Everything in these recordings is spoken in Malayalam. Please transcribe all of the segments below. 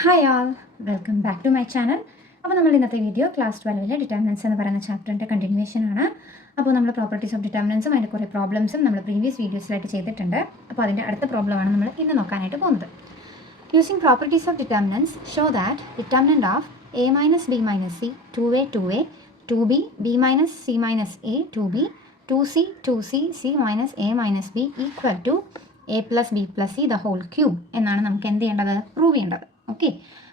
Hi all, welcome back to my channel. അപ്പോൾ നമ്മൾ ഇന്നത്തെ വീഡിയോ ക്ലാസ് 12 ഡിറ്റർമിനൻസ് എന്ന് പറയുന്ന ചാപ്റ്ററിൻ്റെ കണ്ടിന്യൂവേഷൻ ആണ്. അപ്പോൾ നമ്മൾ പ്രോപ്പർട്ടീസ് ഓഫ് ഡിറ്റർമിനൻസും അതിൻ്റെ കുറേ പ്രോബ്ലംസും നമ്മൾ പ്രീവിയസ് വീഡിയോസിലായിട്ട് ചെയ്തിട്ടുണ്ട്. അപ്പോൾ അതിൻ്റെ അടുത്ത പ്രോബ്ലമാണ് നമ്മൾ ഇന്ന് നോക്കാനായിട്ട് പോകുന്നത്. Using properties of determinants show that determinant of a minus b minus c 2a 2b b minus c minus a 2b 2c 2c c minus a minus b equal to a plus b plus c the whole cube എന്നാണ് നമുക്ക് എന്ത് ചെയ്യേണ്ടത്, പ്രൂവ് ചെയ്യേണ്ടത്. ഓക്കെ,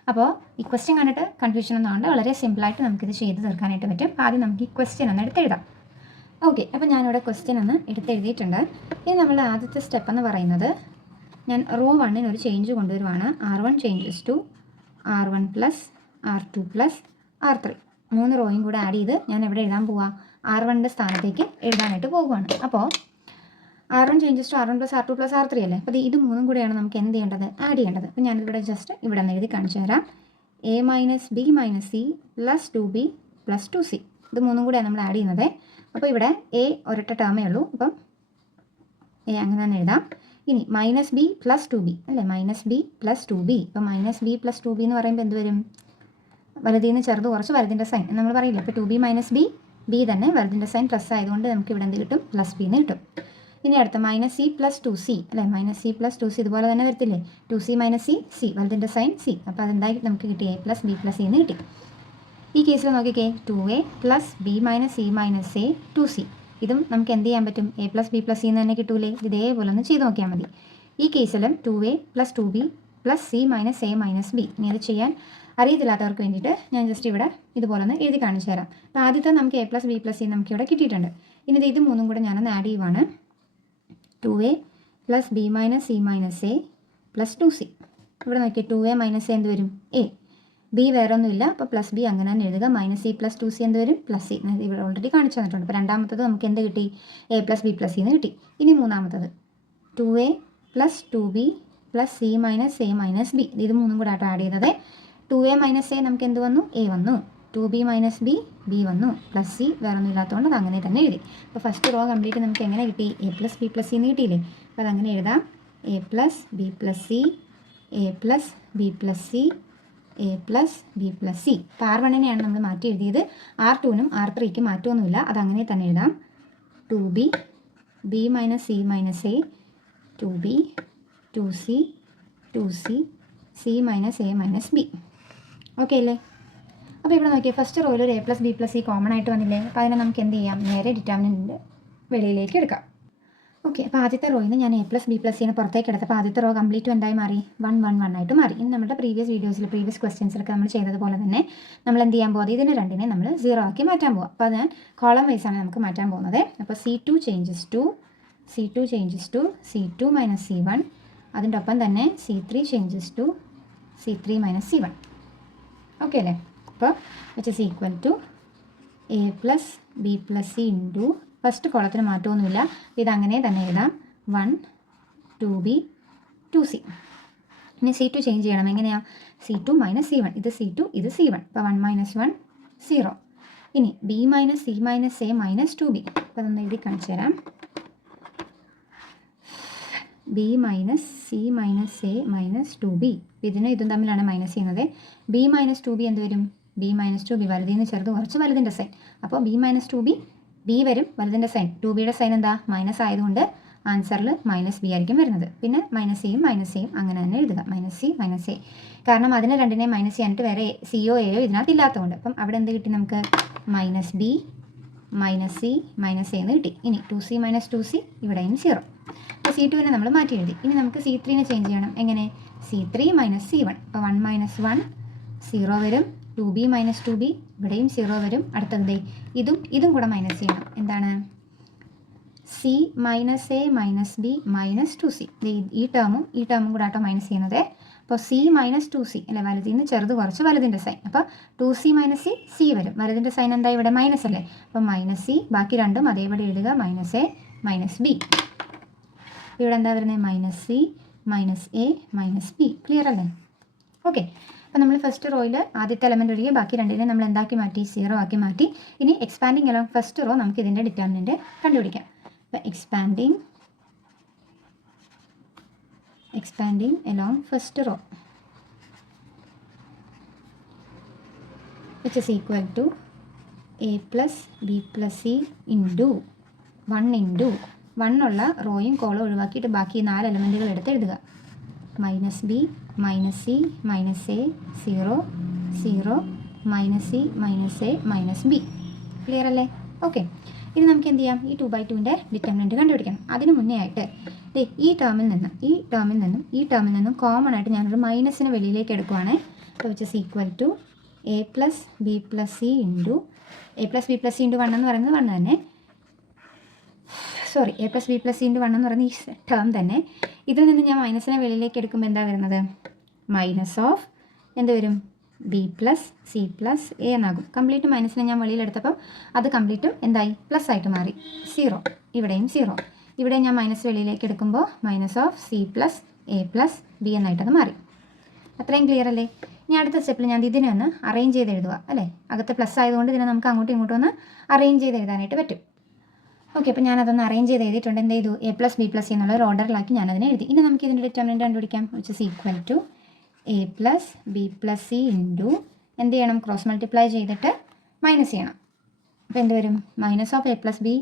അപ്പോൾ ഈ ക്വസ്റ്റ്യൻ കണ്ടിട്ട് കൺഫ്യൂഷൻ ഒന്നും ആണ്ട് വളരെ സിമ്പിളായിട്ട് നമുക്കിത് ചെയ്ത് തീർക്കാനായിട്ട് പറ്റും. ആദ്യം നമുക്ക് ഈ ക്വസ്റ്റ്യൻ ഒന്ന് എടുത്തെഴുതാം. ഓക്കെ, അപ്പോൾ ഞാനിവിടെ ക്വസ്റ്റ്യൻ ഒന്ന് എടുത്തെഴുതിയിട്ടുണ്ട്. ഇനി നമ്മളുടെ ആദ്യത്തെ സ്റ്റെപ്പ് എന്ന് പറയുന്നത്, ഞാൻ റോ 1 ഒരു ചേഞ്ച് കൊണ്ടുവരുവാണ്. R1 changes to R1 plus R2 plus R3 3 റോയും കൂടെ ആഡ് ചെയ്ത് ഞാൻ എവിടെ എഴുതാൻ പോവാം, R1ൻ്റെ സ്ഥാനത്തേക്ക് എഴുതാനായിട്ട് പോകുവാണ്. അപ്പോൾ R1 changes to R1 plus R2 plus R3 അല്ലേ. അപ്പോൾ ഇത് മൂന്നും കൂടെയാണ് നമുക്ക് എന്ത് ചെയ്യേണ്ടത്, ആഡ് ചെയ്യേണ്ടത്. അപ്പോൾ ഞാനിവിടെ ജസ്റ്റ് ഇവിടെ നിന്ന് എഴുതി കാണിച്ചു തരാം. a minus B minus C plus 2b plus 2c ഇത് മൂന്നും കൂടെയാണ് നമ്മൾ ആഡ് ചെയ്യുന്നത്. അപ്പോൾ ഇവിടെ a ഒരൊറ്റ ടേമേ ഉള്ളൂ, അപ്പം a അങ്ങനെ തന്നെ എഴുതാം. ഇനി മൈനസ് ബി പ്ലസ് 2b അല്ലേ, മൈനസ് ബി പ്ലസ് 2b. അപ്പോൾ മൈനസ് ബി പ്ലസ് 2b എന്ന് പറയുമ്പോൾ എന്ത് വരും, വലുതിൽ നിന്ന് ചെറുത് കുറച്ച് വലുതിൻ്റെ സൈൻ നമ്മൾ പറയില്ല. അപ്പോൾ 2b മൈനസ് ബി തന്നെ വലുതിൻ്റെ സൈൻ പ്ലസ് ആയതുകൊണ്ട് നമുക്ക് ഇവിടെ എന്ത് കിട്ടും, പ്ലസ് ബി എന്ന് കിട്ടും. ഇനി അടുത്ത മൈനസ് സി പ്ലസ് 2c അല്ലേ, മൈനസ് സി പ്ലസ് 2c ഇതുപോലെ തന്നെ വരത്തില്ലേ, 2c മൈനസ് സി വലുതിൻ്റെ സൈൻ സി. അപ്പോൾ അതെന്തായി നമുക്ക് കിട്ടി, a plus B plus C എന്ന് കിട്ടി. ഈ കേസിൽ നോക്കിക്കേ, 2a plus B minus C minus A 2c ഇതും നമുക്ക് എന്ത് ചെയ്യാൻ പറ്റും, a plus B plus C എന്ന് തന്നെ കിട്ടൂലേ. ഇതേപോലെ ഒന്ന് ചെയ്ത് നോക്കിയാൽ മതി. ഈ കേസിലും 2a plus 2b plus C minus A minus B. ഇനി അത് ചെയ്യാൻ അറിയത്തില്ലാത്തവർക്ക് വേണ്ടിയിട്ട് ഞാൻ ജസ്റ്റ് ഇവിടെ ഇതുപോലെ ഒന്ന് എഴുതി കാണിച്ചു തരാം. അപ്പോൾ ആദ്യത്തെ നമുക്ക് a plus B plus C നമുക്കിവിടെ കിട്ടിയിട്ടുണ്ട്. ഇനി ഇത് മൂന്നും കൂടെ ഞാനൊന്ന് ആഡ് ചെയ്യുവാണ്. 2a plus B minus C minus A plus 2c. ഇവിടെ നോക്കിയാൽ 2a മൈനസ് എ എന്ത് വരും, a. ബി വേറെ ഒന്നുമില്ല, അപ്പോൾ പ്ലസ് ബി അങ്ങനെ തന്നെ എഴുതുക. മൈനസ് സി പ്ലസ് 2c എന്ത് വരും, പ്ലസ് സി. ഇവിടെ ഓൾറെഡി കാണിച്ചു തന്നിട്ടുണ്ട്. അപ്പോൾ രണ്ടാമത്തത് നമുക്ക് എന്ത് കിട്ടി, a plus B plus C എന്ന് കിട്ടി. ഇനി മൂന്നാമത്തത് 2a plus 2b plus C minus A minus B. ഇത് മൂന്നും കൂടെ ആയിട്ട് ആഡ് ചെയ്തത്. 2a മൈനസ് എ നമുക്ക് എന്ത് വന്നു, a വന്നു. 2b മൈനസ് ബി വന്നു. പ്ലസ് സി വേറെ ഒന്നും ഇല്ലാത്തതുകൊണ്ട് അത് അങ്ങനെ തന്നെ എഴുതി. അപ്പോൾ ഫസ്റ്റ് റോ കംപ്ലീറ്റ് നമുക്ക് എങ്ങനെ കിട്ടി, a plus B plus C എന്ന് കിട്ടിയില്ലേ. അപ്പോൾ അതങ്ങനെ എഴുതാം, a plus B plus C a plus B plus C a plus B plus C. അപ്പോൾ R1നെയാണ് നമ്മൾ മാറ്റി എഴുതിയത്. R2നും R3ക്കും മാറ്റമൊന്നുമില്ല, അതങ്ങനെ തന്നെ എഴുതാം. 2b B minus C minus A 2b 2c 2c C minus A minus B. Okay അല്ലേ. അപ്പോൾ ഇവിടെ നോക്കിയാൽ ഫസ്റ്റ് റോയിൽ ഒരു a plus B plus C common ആയിട്ട് വന്നില്ലേ. അപ്പോൾ അതിനെ നമുക്ക് എന്ത് ചെയ്യാം, നേരെ ഡിറ്റർമിനൻറ്റിൻ്റെ വെളിയിലേക്ക് എടുക്കാം. ഓക്കെ, അപ്പോൾ ആദ്യത്തെ റോയിൽ നിന്ന് ഞാൻ a പ്ലസ് ബി പ്ലസ് സിനെ പുറത്തേക്ക് എടുത്തപ്പോൾ ആദ്യത്തെ റോ കംപ്ലീറ്റ് എന്തായി മാറി, 1 1 1 ആയിട്ട് മാറി. ഇനി നമ്മുടെ പ്രീവിയസ് വീഡിയോസിൽ പ്രീവിയസ് ക്വസ്റ്റ്യൻസിലൊക്കെ നമ്മൾ ചെയ്തതുപോലെ തന്നെ നമ്മൾ എന്ത് ചെയ്യാൻ പോകുന്നത്, ഇതിനെ രണ്ടിനെ നമ്മൾ 0 ആക്കി മാറ്റാൻ പോകുക. അപ്പോൾ അത് ഞാൻ കോളം വൈസാണ് നമുക്ക് മാറ്റാൻ പോകുന്നത്. അപ്പോൾ C2 changes to C2 minus C1. അതിൻ്റെ ഒപ്പം തന്നെ C3 changes to C3 minus C1. Okay അല്ലേ. അപ്പോൾ which is equal to a plus B plus C into first കോളത്തിന് മാറ്റമൊന്നുമില്ല, ഇതങ്ങനെ തന്നെ എഴുതാം, 1 2b 2c. ഇനി C2 ചേഞ്ച് ചെയ്യണം. എങ്ങനെയാണ്, C2 മൈനസ് C1. ഇത് C2 ഇത് C1. അപ്പോൾ 1 മൈനസ് 1 0. ഇനി b minus C minus A minus 2b. അപ്പോൾ അതൊന്ന് എഴുതി കാണിച്ചു തരാം. b minus C minus A minus 2b. ഇതിനും ഇതും തമ്മിലാണ് മൈനസ് ചെയ്യുന്നത്. b മൈനസ് 2b എന്ത് വരും, b മൈനസ് 2b വലുതിൽ നിന്ന് ചെറുത് കുറച്ച് വലുതിൻ്റെ സൈൻ. അപ്പോൾ b മൈനസ് 2b b വരും, വലുതിൻ്റെ സൈൻ 2bയുടെ സൈൻ എന്താ, മൈനസ് ആയതുകൊണ്ട് ആൻസറിൽ മൈനസ് ബി ആയിരിക്കും വരുന്നത്. പിന്നെ മൈനസ് സിയും അങ്ങനെ തന്നെ എഴുതുക, മൈനസ് സി മൈനസ് എ. കാരണം അതിനെ രണ്ടിനെ മൈനസ് ചെയ്യാനിട്ട് വേറെ സിയോ എയോ ഇതിനകത്ത് ഇല്ലാത്തതുകൊണ്ട്. അപ്പം അവിടെ എന്ത് കിട്ടി നമുക്ക്, minus B minus C minus A എന്ന് കിട്ടി. ഇനി 2c മൈനസ് 2c ഇവിടെയും 0. അപ്പോൾ C2നെ നമ്മൾ മാറ്റി എഴുതി. ഇനി നമുക്ക് C3നെ ചേഞ്ച് ചെയ്യണം. എങ്ങനെ, C3 മൈനസ് C1. അപ്പോൾ 1 മൈനസ് 1 0 വരും. 2b മൈനസ് 2b ഇവിടെയും 0 വരും. അടുത്തത് ഇതും കൂടെ മൈനസ് ചെയ്യണം. എന്താണ്, c minus A minus B minus 2c. ഈ ടേമും കൂടെ ആട്ടോ മൈനസ് ചെയ്യുന്നത്. അപ്പോൾ c മൈനസ് 2c അല്ലെ, വലുതിൽ നിന്ന് ചെറുത് കുറച്ച് വലുതിൻ്റെ സൈൻ. അപ്പോൾ 2c മൈനസ് c വരും. വലുതിൻ്റെ സൈൻ എന്താ, ഇവിടെ മൈനസ് അല്ലേ. അപ്പോൾ മൈനസ് c, ബാക്കി രണ്ടും അതേപടി എഴുതുക, മൈനസ് എ മൈനസ് ബി. ഇവിടെ എന്താ വരുന്നത്, minus C minus A minus B. Clear അല്ലേ. ഓക്കെ, അപ്പോൾ നമ്മൾ ഫസ്റ്റ് റോയിൽ ആദ്യത്തെ എലമെൻ്റ് ഒഴികെ ബാക്കി രണ്ടിനെ നമ്മൾ എന്താക്കി മാറ്റി, 0 ആക്കി മാറ്റി. ഇനി എക്സ്പാൻഡിങ് അലോങ് ഫസ്റ്റ് റോ നമുക്ക് ഇതിൻ്റെ ഡിറ്റർമിനൻറ്റ് കണ്ടുപിടിക്കാം. അപ്പോൾ expanding along first row. Which is equal to A plus B plus C into 1 into 1 ഉള്ള റോയും കോളും ഒഴിവാക്കിയിട്ട് ബാക്കി 4 എലമെൻറ്റുകൾ എടുത്ത് എഴുതുക. Minus B minus C minus A 0 0 minus C minus A minus B. Clear അല്ലേ? ഓക്കെ, ഇനി നമുക്ക് എന്ത് ചെയ്യാം? ഈ 2/2ൻ്റെ ഡിറ്റർമിനൻറ്റ് കണ്ടുപിടിക്കണം. അതിന് മുന്നേ ആയിട്ട് ഈ ടേമിൽ നിന്നും കോമൺ ആയിട്ട് ഞാനൊരു മൈനസിനെ വെളിയിലേക്ക് എടുക്കുവാണേ. അപ്പോൾ which is equal to A plus B plus C into A plus B plus C into 1 എന്ന് പറയുന്നത് 1 തന്നെ. Sorry, A plus B plus C into 1 എന്ന് പറയുന്ന ഈ ടേം തന്നെ. ഇതിൽ നിന്ന് ഞാൻ മൈനസിനെ വെളിയിലേക്ക് എടുക്കുമ്പോൾ എന്താ വരുന്നത്? മൈനസ് ഓഫ് എന്ത് വരും? B plus C plus A എന്നാകും. കംപ്ലീറ്റ് മൈനസിനെ ഞാൻ വെളിയിലെടുത്തപ്പോൾ അത് കംപ്ലീറ്റും എന്തായി? പ്ലസ് ആയിട്ട് മാറി. 0, ഇവിടെയും 0. ഇവിടെ ഞാൻ മൈനസ് വെളിയിലേക്ക് എടുക്കുമ്പോൾ minus of C plus A plus B എന്നായിട്ടത് മാറി. അത്രയും ക്ലിയർ അല്ലേ? ഇനി അടുത്ത സ്റ്റെപ്പിൽ ഞാൻ ഇതിനെ ഒന്ന് അറേഞ്ച് ചെയ്ത് എഴുതുക അല്ലേ? അകത്ത് പ്ലസ് ആയതുകൊണ്ട് ഇതിനെ നമുക്ക് അങ്ങോട്ടും ഇങ്ങോട്ടും ഒന്ന് അറേഞ്ച് ചെയ്ത് എഴുതാനായിട്ട് പറ്റും. ഓക്കെ, അപ്പോൾ ഞാനതൊന്ന് അറേഞ്ച് ചെയ്ത് എഴുതിയിട്ടുണ്ട്. എന്ത് ചെയ്തു? A plus B plus C എന്നുള്ള ഒരു ഓർഡറിലാക്കി ഞാനതിനെ എഴുതി. ഇനി നമുക്ക് ഇതിൻ്റെ ഡിറ്റർമിനൻറ്റ് കണ്ടുപിടിക്കാം. Which is equal to A plus B plus C into എന്ത് ചെയ്യണം? ക്രോസ് മൾട്ടിപ്ലൈ ചെയ്തിട്ട് മൈനസ് ചെയ്യണം. അപ്പോൾ എന്ത് വരും? Minus of A plus B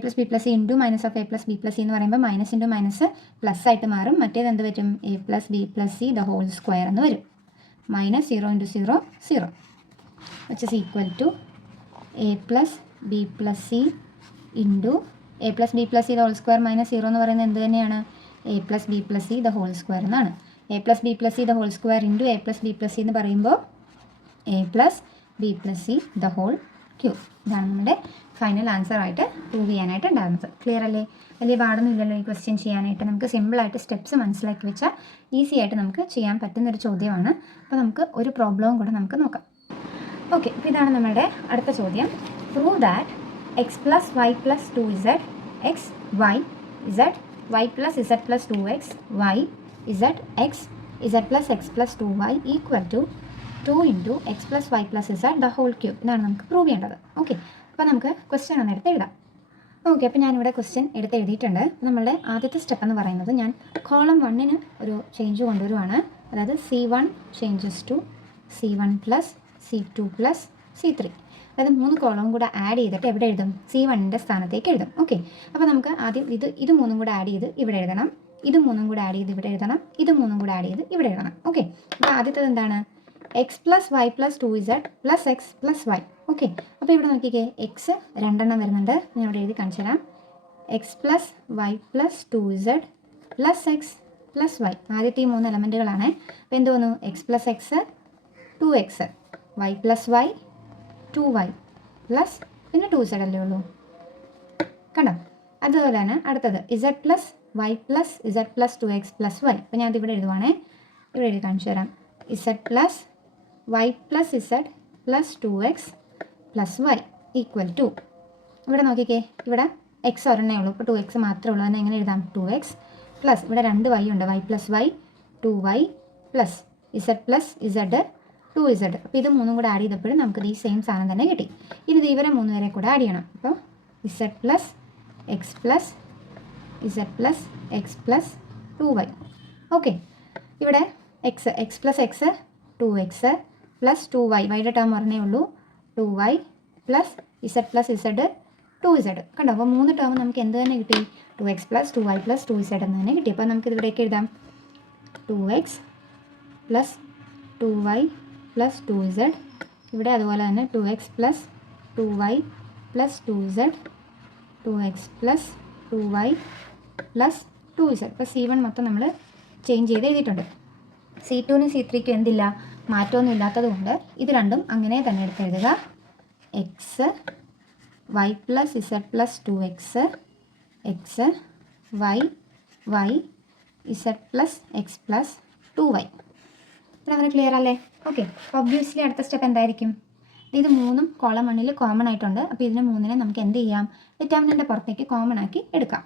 plus C into minus of A plus B plus C എന്ന് പറയുമ്പോൾ മൈനസ് ഇൻറ്റു മൈനസ് പ്ലസ് ആയിട്ട് മാറും. മറ്റേത് എന്ത് പറ്റും? A plus B plus C the whole square എന്ന് വരും. Minus 0 into 0 0 which is equal to A plus B plus C into A plus B plus C the whole square minus 0 എന്ന് പറയുന്നത് എന്ത് തന്നെയാണ്? A plus B plus C the whole square എന്നാണ്. A plus B plus C the whole square into A plus B plus C എന്ന് പറയുമ്പോൾ A plus B plus C the whole cube. ഇതാണ് നമ്മുടെ ഫൈനൽ ആൻസർ ആയിട്ട് പ്രൂവ് ചെയ്യാനായിട്ട് ഉണ്ടാകുന്നത്. ക്ലിയർ അല്ലേ? വലിയ പാടൊന്നും ഇല്ലല്ലോ ഈ ക്വസ്റ്റ്യൻ ചെയ്യാനായിട്ട്. നമുക്ക് സിമ്പിളായിട്ട് സ്റ്റെപ്സ് മനസ്സിലാക്കി വെച്ചാൽ ഈസി ആയിട്ട് നമുക്ക് ചെയ്യാൻ പറ്റുന്നൊരു ചോദ്യമാണ്. അപ്പോൾ നമുക്ക് ഒരു പ്രോബ്ലവും കൂടെ നമുക്ക് നോക്കാം. ഓക്കെ, അപ്പോൾ ഇതാണ് നമ്മുടെ അടുത്ത ചോദ്യം. Prove that X plus Y plus 2z X Y Z Y plus Z plus 2x Y Z X Z plus X plus 2y equal to 2 into X plus Y plus Z the whole cube. ഇതാണ് നമുക്ക് പ്രൂവ് ചെയ്യേണ്ടത്. ഓക്കെ, അപ്പോൾ നമുക്ക് ക്വസ്റ്റ്യൻ ഒന്ന് എടുത്ത് എഴുതാം. ഓക്കെ, അപ്പോൾ ഞാനിവിടെ ക്വസ്റ്റ്യൻ എടുത്ത് എഴുതിയിട്ടുണ്ട്. നമ്മളുടെ ആദ്യത്തെ സ്റ്റെപ്പ് എന്ന് പറയുന്നത് ഞാൻ കോളം 1ന് ഒരു ചേഞ്ച് കൊണ്ടുവരുവാണ്. അതായത് C1 changes to C1 plus C2 plus C3. അതായത് 3 കോളവും കൂടെ ആഡ് ചെയ്തിട്ട് എവിടെ എഴുതും? C1ൻ്റെ സ്ഥാനത്തേക്ക് എഴുതും. ഓക്കെ, അപ്പോൾ നമുക്ക് ആദ്യം ഇത് 3 കൂടെ ആഡ് ചെയ്ത് ഇവിടെ എഴുതണം. ഇത് 3 കൂടെ ആഡ് ചെയ്ത് ഇവിടെ എഴുതണം. ഇത് 3 കൂടെ ആഡ് ചെയ്ത് ഇവിടെ എഴുതണം. ഓക്കെ, അപ്പോൾ ആദ്യത്തേത് എന്താണ്? X plus Y plus 2z plus X plus Y. Okay, അപ്പോൾ ഇവിടെ നോക്കിക്കേ, എക്സ് 2 എണ്ണം വരുന്നുണ്ട്. ഞാൻ ഇവിടെ എഴുതി കാണിച്ചു തരാം. X plus Y plus 2z plus X plus Y. ആദ്യത്തെ ഈ 3 എലമെൻറ്റുകളാണ്. അപ്പോൾ എന്ത് വന്നു? X plus X 2x, Y plus Y 2y plus പിന്നെ 2z അല്ലേ ഉള്ളൂ. കണ്ടോ? അതുപോലെ തന്നെ അടുത്തത് Z plus Y plus Z plus 2x plus Y. അപ്പോൾ ഞാൻ ഇവിടെ എഴുതുവാണേ. ഇവിടെ എഴുതി കാണിച്ചു തരാം. Z plus Y plus Z plus 2x plus Y equal to, ഇവിടെ നോക്കിക്കേ, ഇവിടെ എക്സ് ഒരെണ്ണേ ഉള്ളൂ. ഇപ്പോൾ 2x മാത്രമേ ഉള്ളൂ. അതിനെ എങ്ങനെ എഴുതാം? 2x പ്ലസ് ഇവിടെ 2 y ഉണ്ട്. Y plus Y 2y plus Z plus Z 2z. അപ്പോൾ ഇത് 3 കൂടെ ആഡ് ചെയ്തപ്പോഴും നമുക്ക് ഈ സെയിം സാധനം തന്നെ കിട്ടി. ഇനി ഇവരെ 3 പേരെ കൂടെ ആഡ് ചെയ്യണം. അപ്പോൾ Z plus X plus Z plus X plus 2y. Okay, ഇവിടെ X plus X 2x plus 2y. വൈയുടെ ടേം പറഞ്ഞേ ഉള്ളൂ. 2y plus Z plus Z 2z. കണ്ടോ? അപ്പോൾ 3 ടേം നമുക്ക് എന്ത് തന്നെ കിട്ടി? 2x plus 2y plus 2z എന്ന് തന്നെ കിട്ടി. അപ്പോൾ നമുക്ക് ഇവിടേക്ക് എഴുതാം 2x plus 2y plus 2z. ഇവിടെ അതുപോലെ തന്നെ 2x plus 2y plus 2z 2x plus 2y plus 2z. ഇപ്പോൾ C1 മൊത്തം നമ്മൾ ചേഞ്ച് ചെയ്ത് എഴുതിയിട്ടുണ്ട്. C2നും C3ക്കും എന്തില്ല? മാറ്റമൊന്നും ഇല്ലാത്തത് കൊണ്ട് ഇത് രണ്ടും അങ്ങനെ തന്നെ എടുത്ത് എഴുതുക. X Y plus Z plus 2x X Y Y Z plus X plus 2y. ഇവിടെ അങ്ങനെ ക്ലിയർ അല്ലേ? ഓക്കെ, ഒബ്വിയസ്ലി അടുത്ത സ്റ്റെപ്പ് എന്തായിരിക്കും? ഇത് 3ഉം കോളം 1ൽ കോമൺ ആയിട്ടുണ്ട്. അപ്പോൾ ഇതിനെ 3നെ നമുക്ക് എന്ത് ചെയ്യാം? ഡിറ്റർമിനൻ്റ് പുറത്തേക്ക് കോമൺ ആക്കി എടുക്കാം.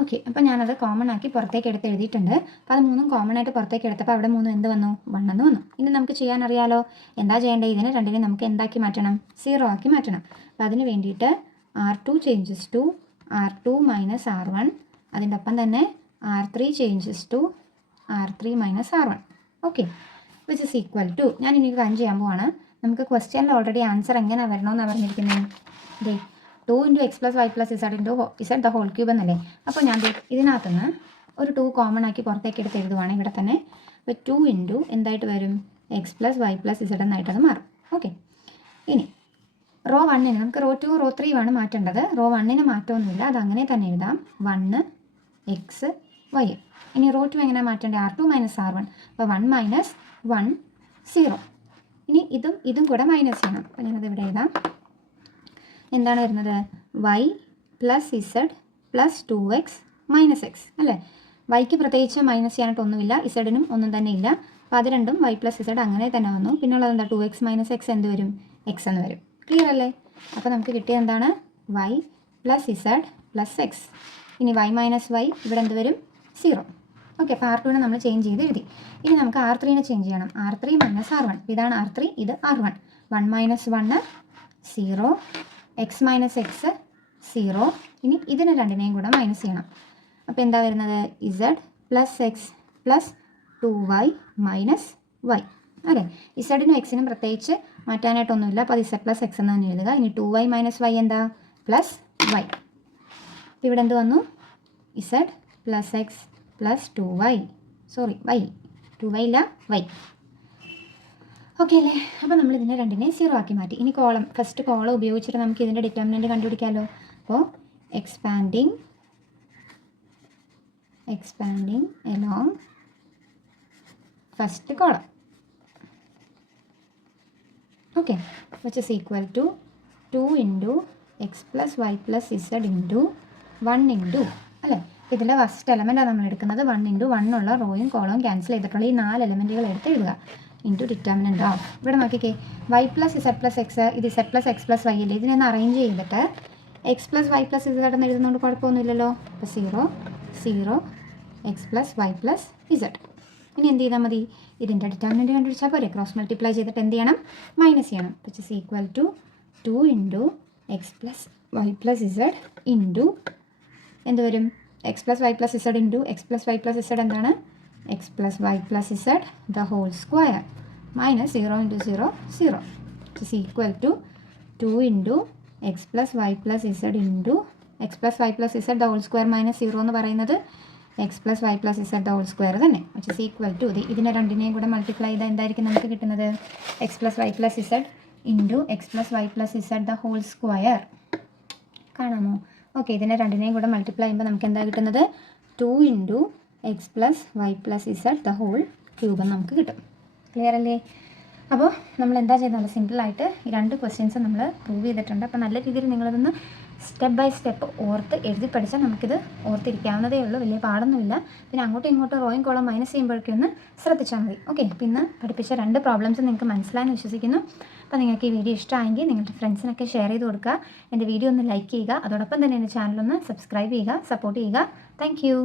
ഓക്കെ, അപ്പോൾ ഞാനത് കോമൺ ആക്കി പുറത്തേക്ക് എടുത്ത് എഴുതിയിട്ടുണ്ട്. അപ്പോൾ അത് 3ഉം കോമൺ ആയിട്ട് പുറത്തേക്ക് എടുത്തപ്പോൾ അവിടെ 3 എന്ത് വന്നു? 1 എന്ന് വന്നു. ഇനി നമുക്ക് ചെയ്യാൻ അറിയാലോ എന്താ ചെയ്യേണ്ടത്? ഇതിനെ 2നെ നമുക്ക് എന്താക്കി മാറ്റണം? 0 ആക്കി മാറ്റണം. അപ്പോൾ അതിന് വേണ്ടിയിട്ട് R2 changes to R2 minus R1. അതിൻ്റെ ഒപ്പം തന്നെ R3 changes to R3 minus R1. Okay, which is equal to, ഞാൻ ഇനി കാര്യം ചെയ്യാൻ പോവാണ്. നമുക്ക് ക്വസ്റ്റ്യനിൽ ഓൾറെഡി ആൻസർ എങ്ങനെ വരണമെന്നാണ് പറഞ്ഞിരിക്കുന്നത്. ദേ 2 × x + y + z × z the whole cube എന്നല്ലേ. അപ്പോൾ ഞാൻ ഇതിനകത്തുനിന്ന് ഒരു 2 കോമൺ ആക്കി പുറത്തേക്ക് എടുത്ത് എഴുതുവാണ് ഇവിടെ തന്നെ. അപ്പോൾ 2 × എന്തായിട്ട് വരും, x + y + z എന്നായിട്ട് അത് മാറും. ഓക്കെ, ഇനി റോ 1ന് നമുക്ക് റോ 2 റോ 3 ആണ് മാറ്റേണ്ടത്. റോ 1ന് മാറ്റമൊന്നുമില്ല, അത് അങ്ങനെ തന്നെ എഴുതാം. 1 x y. ഇനി റോ 2 എങ്ങനെ മാറ്റേണ്ടത്, r2 - r1. അപ്പോൾ 1 - 1 0. ഇനി ഇതും കൂടെ മൈനസ് ചെയ്യണം. അപ്പോൾ ഞാനത് ഇവിടെ എഴുതാം. എന്താണ് വരുന്നത്, y + z + 2x - x അല്ലേ. വൈക്ക് പ്രത്യേകിച്ച് മൈനസ് ചെയ്യാനായിട്ടൊന്നുമില്ല, ഇസഡിനും ഒന്നും തന്നെ ഇല്ല. അപ്പോൾ അത് രണ്ടും y + z അങ്ങനെ തന്നെ വന്നു. പിന്നെ ഉള്ളത് എന്താ, 2x - x എന്ത് വരും, x എന്ന് വരും. ക്ലിയർ അല്ലേ. അപ്പോൾ നമുക്ക് കിട്ടിയ എന്താണ്, y + z + x. ഇനി y - y ഇവിടെ എന്ത് വരും, 0. ഓക്കെ, അപ്പോൾ R2നെ നമ്മൾ ചേഞ്ച് ചെയ്ത് എഴുതി. ഇനി നമുക്ക് R3നെ ചേഞ്ച് ചെയ്യണം. R3 - R1. ഇതാണ് R3, ഇത് R1. 1 - 1 0, x - x 0. ഇനി ഇതിനെ രണ്ടിനെയും കൂടെ മൈനസ് ചെയ്യണം. അപ്പോൾ എന്താ വരുന്നത്, z + x + 2y - y അല്ലേ. ഇസഡിനും എക്സിനും പ്രത്യേകിച്ച് മാറ്റാനായിട്ടൊന്നുമില്ല, അപ്പോൾ അത് z + x എന്ന് തന്നെ എഴുതുക. ഇനി 2y - y എന്താ, +y. ഇവിടെ എന്ത് വന്നു, z + x + 2y, sorry y, 2y ഇല്ല y. ഓക്കെ അല്ലേ. അപ്പോൾ നമ്മൾ ഇതിനെ രണ്ടിനെ 0 ആക്കി മാറ്റി. ഇനി കോളം, ഫസ്റ്റ് കോളം ഉപയോഗിച്ചിട്ട് നമുക്ക് ഇതിൻ്റെ ഡിറ്റർമിനൻറ്റ് കണ്ടുപിടിക്കാമല്ലോ. അപ്പോൾ expanding along first column, okay, which is equal to 2 × x + y + z × 1 × അല്ലേ. ഇതിലെ ഫസ്റ്റ് എലമെൻറ്റാണ് നമ്മൾ എടുക്കുന്നത്. 1 × 1 ഉള്ള റോയും കോളവും ക്യാൻസൽ ചെയ്തിട്ടുള്ള ഈ 4 എലമെൻറ്റുകൾ എടുത്ത് എഴുതുക. ഇൻറ്റു ഡിറ്റർമിനൻറ്റ് ഓഫ്, ഇവിടെ നോക്കിക്കേ, y + z + x, ഇത് z + x + y അല്ലേ. ഇതിനൊന്ന് അറേഞ്ച് ചെയ്തിട്ട് x + y + z എന്ന് എഴുതുന്നതുകൊണ്ട് കുഴപ്പമൊന്നുമില്ലല്ലോ. അപ്പോൾ 0 0 x + y + z. ഇനി എന്ത് ചെയ്താൽ മതി, ഇതിൻ്റെ ഡിറ്റർമിനൻറ്റ് കണ്ടുപിടിച്ചാൽ പോരെ. ക്രോസ് മൾട്ടിപ്ലൈ ചെയ്തിട്ട് എന്ത് ചെയ്യണം, മൈനസ് ചെയ്യണം. Which is equal to 2 × x + y + z into എന്ത് വരും, x + y + z into x + y + z എന്താണ്, x + y + z the whole square minus 0 × 0 0, which is equal to 2 × x + y + z into x + y + z the whole square minus 0 എന്ന് പറയുന്നത് x + y + z the whole square തന്നെ, which is equal to ഇതിനെ രണ്ടിനെയും കൂടെ മൾട്ടിപ്ലൈ ചെയ്താൽ എന്തായിരിക്കും നമുക്ക് കിട്ടുന്നത്, x + y + z into x + y + z the whole square. കാണാമോ. ഓക്കെ, ഇതിനെ രണ്ടിനെയും കൂടെ മൾട്ടിപ്ലൈ ചെയ്യുമ്പോൾ നമുക്ക് എന്താ കിട്ടുന്നത്, 2 × x + y + z the whole cube നമുക്ക് കിട്ടും. ക്ലിയർ അല്ലേ. അപ്പോൾ നമ്മൾ എന്താ ചെയ്യുന്നത്, സിമ്പിളായിട്ട് ഈ 2 ക്വസ്റ്റ്യൻസ് നമ്മൾ പ്രൂവ് ചെയ്തിട്ടുണ്ട്. അപ്പോൾ നല്ല രീതിയിൽ നിങ്ങളിതൊന്ന് സ്റ്റെപ്പ് ബൈ സ്റ്റെപ്പ് ഓർത്ത് എഴുതി പഠിച്ചാൽ നമുക്കിത് ഓർത്തിരിക്കാവുന്നതേ ഉള്ളൂ, വലിയ പാടൊന്നുമില്ല. പിന്നെ അങ്ങോട്ടും ഇങ്ങോട്ടും റോയും കോളം മൈനസ് ചെയ്യുമ്പോഴേക്കും ഒന്ന് ശ്രദ്ധിച്ചാൽ മതി. ഓക്കെ, അപ്പോൾ ഇന്ന് പഠിപ്പിച്ച 2 പ്രോബ്ലംസ് നിങ്ങൾക്ക് മനസ്സിലായെന്ന് വിശ്വസിക്കുന്നു. അപ്പോൾ നിങ്ങൾക്ക് ഈ വീഡിയോ ഇഷ്ടമായെങ്കിൽ നിങ്ങളുടെ ഫ്രണ്ട്സിനൊക്കെ ഷെയർ ചെയ്ത് കൊടുക്കുക. എൻ്റെ വീഡിയോ ഒന്ന് ലൈക്ക് ചെയ്യുക, അതോടൊപ്പം തന്നെ എൻ്റെ ചാനലൊന്ന് സബ്സ്ക്രൈബ് ചെയ്യുക, സപ്പോർട്ട് ചെയ്യുക. Thank you.